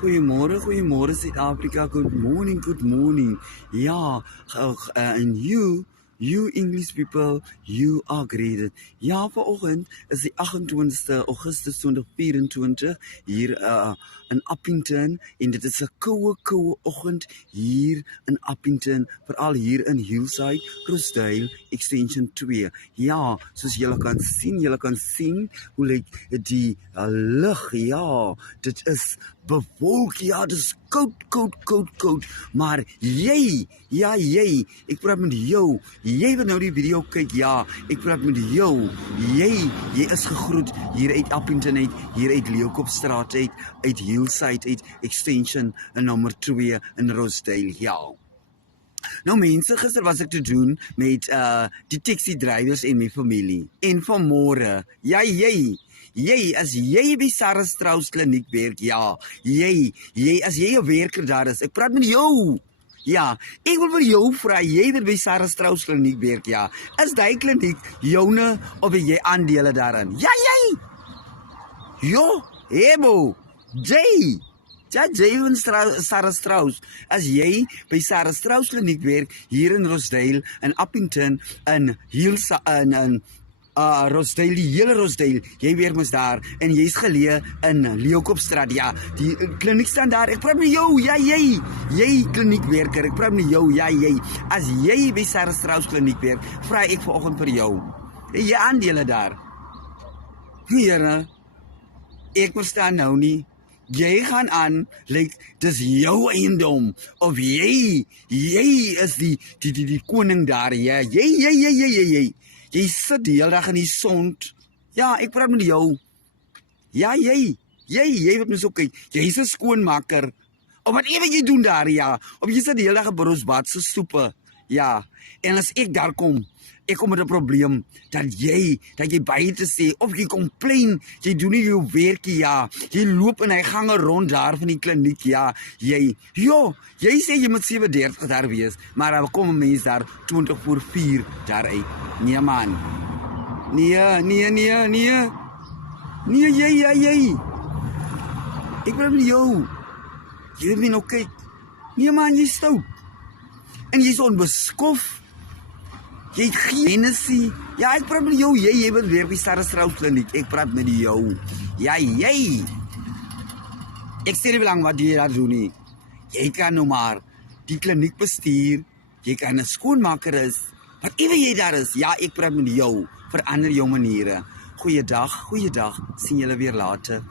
Goedemorgen, goedemorgen Zuid-Afrika. Good morning. Ja, and you English people, you are graded. Ja, vanoggend is die 28 Augustus 2024 hier in Appington en dit is 'n koue oggend hier in Appington, veral hier in Hillside, Rosedale Extension 2. Ja, soos julle kan sien hoe lyk die lug. Ja, dit is bewolk, ja, dit is koud, maar jy, ek praat met jou, jy wat nou die video kyk, ja, ek praat met jou, jy is gegroet hier uit Appington uit, hier uit Leeukopstraat uit Hillside uit Extension nommer 2 in Rosedale, ja. Nou mense, gister was ek te doen met die taxi drivers en my familie, en vanmôre, ja, as jy by Sarah Strauss kliniek werk, ja, as jy 'n werker daar is, ek praat met jou, ja, ek wil vir jou vra, jy wat by Sarah Strauss kliniek werk, ja, is die kliniek joune, of het jy aandele daarin? Ja, hebo, jy van Sarah Strauss, as jy by Sarah Strauss kliniek werk, hier in Rosedale, in Appington, in Rosedale, die hele Rosedale, jy werk mos daar, en jy's geleë in Leeukopstraat, ja, die kliniek staan daar, ek praat met jou, ja, jy kliniekwerker, ek praat met jou, ja, as jy by Sarah Strauss kliniek werk, vra ek vanoggend vir jou, jy aandele daar, Here, ek verstaan nou nie, jy gaan aan, dis jou eiendom, of jy is die koning daar, ja, jy sit die hele dag in die sond, ja, ek praat met jou, ja, jy wat my so kyk, jy is 'n skoonmaker, of wat jy doen daar, ja, of jy sit die hele dag in Broosbad se stoepe, ja, en as ek daar kom, ek kom met 'n probleem, dat jy baie te sê, of jy complain, jy doen nie jou werkie, ja, jy loop in hy gange rond daar van die kliniek, ja, jy sê jy moet 7:30 daar wees, maar dan kom 'n mens daar 20 voor 4 daar uit, nee man, nee, jy, ek praat met jou, jy weet my nou kyk, nee man, jy stout, en jy is onbeskof, jy het geen Hennessy, ja, ek praat met jou, jy wil weer by Sarah Strauss kliniek, ek praat met jou, ja, ek sê nie belang wat jy daar doen nie, jy kan nou maar die kliniek bestuur, jy kan 'n skoonmaker is, wat jy daar is, ja, ek praat met jou, verander jou maniere, goeiedag, sien julle weer later,